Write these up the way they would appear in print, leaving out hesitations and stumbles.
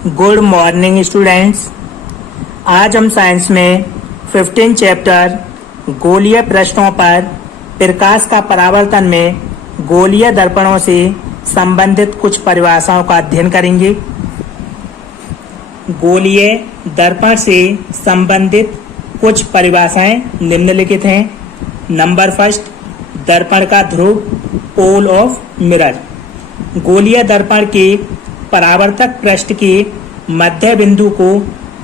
Good morning students. आज हम science में 15 चैप्टर गोलीय प्रश्नों पर प्रकाश का परावर्तन में गोलीय दर्पणों से संबंधित कुछ परिभाषाओं का अध्ययन करेंगे। गोलीय दर्पण से संबंधित कुछ परिभाषाएं निम्नलिखित हैं। नंबर फर्स्ट, दर्पण का ध्रुव, पोल ऑफ मिरर। गोलीय दर्पण के परावर्तक पृष्ठ के मध्य बिंदु को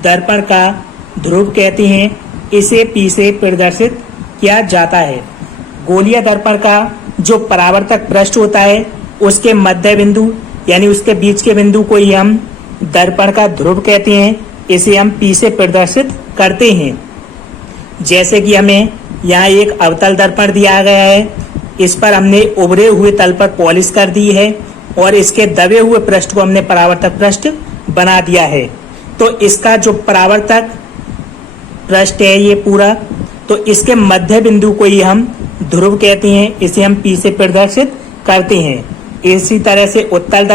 दर्पण का ध्रुव कहते हैं। इसे P से प्रदर्शित किया जाता है। गोलीय दर्पण का जो परावर्तक पृष्ठ होता है उसके मध्य बिंदु यानी उसके बीच के बिंदु को ही हम दर्पण का ध्रुव कहते हैं। इसे हम P से प्रदर्शित करते हैं। जैसे कि हमें यहाँ एक अवतल दर्पण दिया गया है, इस पर हमने उभरे हुए तल पर पॉलिश कर दी है और इसके दबे हुए पृष्ठ को हमने परावर्तक पृष्ठ बना दिया है। तो इसका जो परावर्तक पृष्ठ है ये पूरा, तो इसके मध्य बिंदु को ही हम ध्रुव कहते हैं। इसे हम P से प्रदर्शित करते हैं। इसी तरह से उत्तल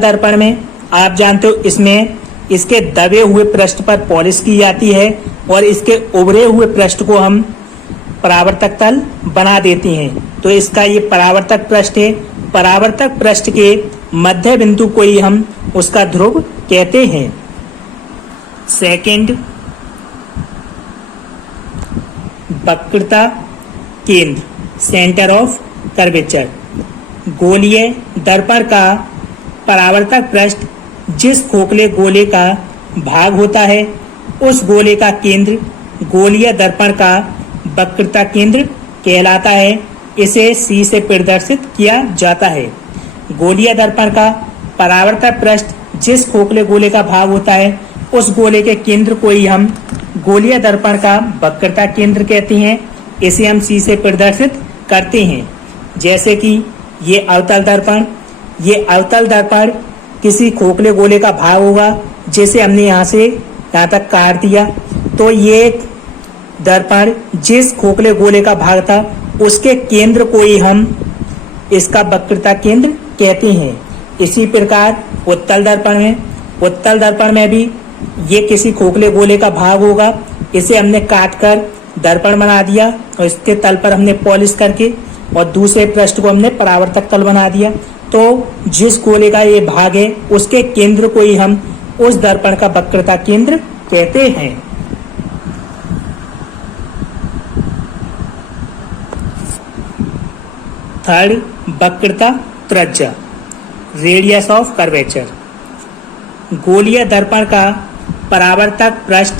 दर्पण में आप जानते हो इसमें इसके दबे हुए पृष्ठ पर पॉलिश की जाती है और इसके उभरे हुए पृष्ठ को हम परावर्तक तल बना देते हैं। तो इसका ये परावर्तक पृष्ठ है। परावर्तक पृष्ठ के मध्य बिंदु को ही हम उसका ध्रुव कहते हैं। सेकंड, वक्रता केंद्र, सेंटर ऑफ कर्वेचर। गोलीय दर्पण का परावर्तक पृष्ठ जिस खोखले गोले का भाग होता है उस गोले का केंद्र गोलीय दर्पण का वक्रता केंद्र कहलाता है। इसे C से प्रदर्शित किया जाता है। गोलीय दर्पण का परावर्तक पृष्ठ जिस खोखले गोले का भाग होता है उस गोले के केंद्र को ही हम गोलीय दर्पण का वक्रता केंद्र कहते हैं। इसे हम C से प्रदर्शित करते हैं। जैसे कि ये अवतल दर्पण किसी खोखले गोले का भाग होगा जिसे हमने यहाँ से यहाँ तक काट दिया। तो ये दर्पण जिस खोखले गोले का भाग था उसके केंद्र को ही हम इसका वक्रता केंद्र कहते हैं। इसी प्रकार उत्तल दर्पण में भी ये किसी खोखले गोले का भाग होगा। इसे हमने काट कर दर्पण बना दिया और इसके तल पर हमने पॉलिश करके और दूसरे पृष्ठ को हमने परावर्तक तल बना दिया। तो जिस गोले का ये भाग है उसके केंद्र को ही हम उस दर्पण का वक्रता केंद्र कहते हैं। थर्ड, वक्रता त्रिज्या, रेडियस ऑफ कर्वेचर। गोलीय दर्पण का परावर्तक पृष्ठ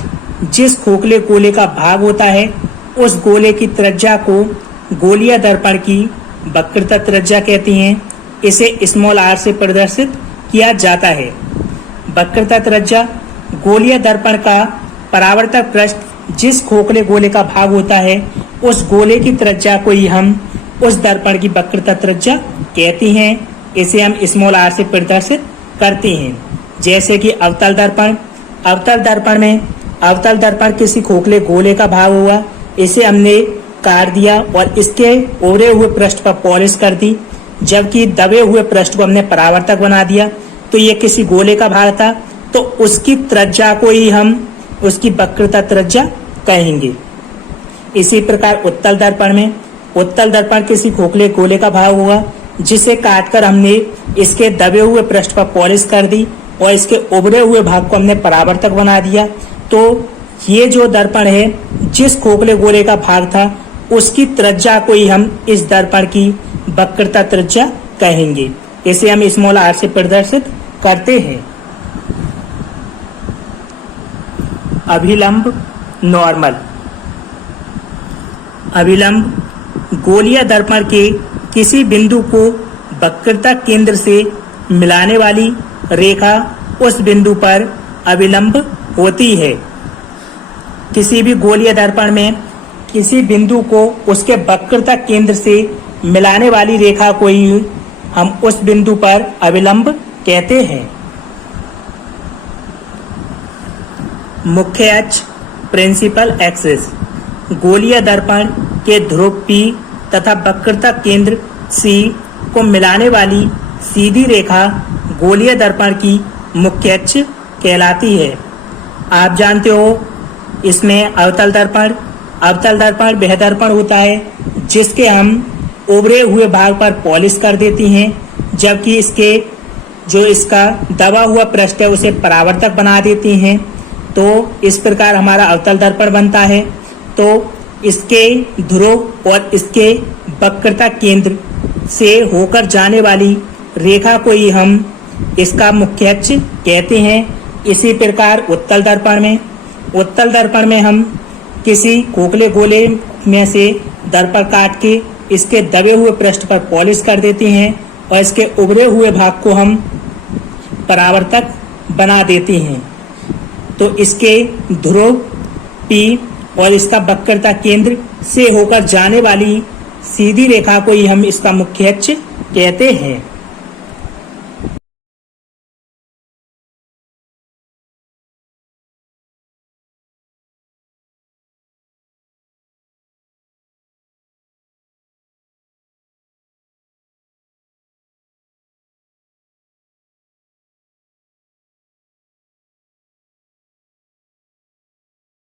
जिस खोखले गोले का भाग होता है उस गोले की त्रिज्या को गोलीय दर्पण की वक्रता त्रिज्या कहते हैं। इसे r से प्रदर्शित किया जाता है। वक्रता त्रिज्या गोलीय दर्पण का परावर्तक पृष्ठ जिस खोखले गोले का भाग होता है उस गोले की त्रिज्या को ही हम उस दर्पण की वक्रता त्रिज्या कहते हैं। इसे हम r से प्रदर्शित करते हैं। जैसे कि अवतल दर्पण किसी खोखले गोले का भाग हुआ। इसे हमने काट दिया और इसके उभरे हुए पृष्ठ पर पॉलिश कर दी, जबकि दबे हुए पृष्ठ को हमने परावर्तक बना दिया। तो ये किसी गोले का भाग था, तो उसकी त्रिज्या को ही हम उसकी वक्रता त्रिज्या कहेंगे। इसी प्रकार उत्तल दर्पण किसी खोखले गोले का भाग हुआ जिसे काटकर हमने इसके दबे हुए पृष्ठ पर पॉलिश कर दी और इसके उभरे हुए भाग को हमने परावर्तक बना दिया। तो ये जो दर्पण है जिस खोखले गोले का भाग था उसकी त्रिज्या को ही हम इस दर्पण की वक्रता त्रिज्या कहेंगे। इसे हम r से प्रदर्शित करते हैं। अभिलंब गोलीय दर्पण के किसी बिंदु को वक्रता केंद्र से मिलाने वाली रेखा उस बिंदु पर अभिलंब होती है। किसी भी गोलीय दर्पण में किसी बिंदु को उसके वक्रता केंद्र से मिलाने वाली रेखा को ही हम उस बिंदु पर अभिलंब कहते हैं। मुख्य अक्ष, प्रिंसिपल एक्सिस। गोलीय दर्पण के ध्रुव P तथा वक्रता केंद्र C को मिलाने वाली सीधी रेखा गोलीय दर्पण की मुख्य अक्ष कहलाती है। आप जानते हो इसमें अवतल दर्पण वह दर्पण होता है जिसके हम उभरे हुए भाग पर पॉलिश कर देती हैं, जबकि इसका दबा हुआ पृष्ठ है उसे परावर्तक बना देती हैं। तो इस प्रकार हमारा अवतल दर्पण बनता है। तो इसके ध्रुव और इसके वक्रता केंद्र से होकर जाने वाली रेखा को ही हम इसका मुख्य अक्ष कहते हैं। इसी प्रकार उत्तल दर्पण में हम किसी खोखले गोले में से दर्पण काट के इसके दबे हुए पृष्ठ पर पॉलिश कर देते हैं और इसके उभरे हुए भाग को हम परावर्तक बना देते हैं। तो इसके ध्रुव P और इसका वक्रता केंद्र से होकर जाने वाली सीधी रेखा को ही हम इसका मुख्य अक्ष कहते हैं।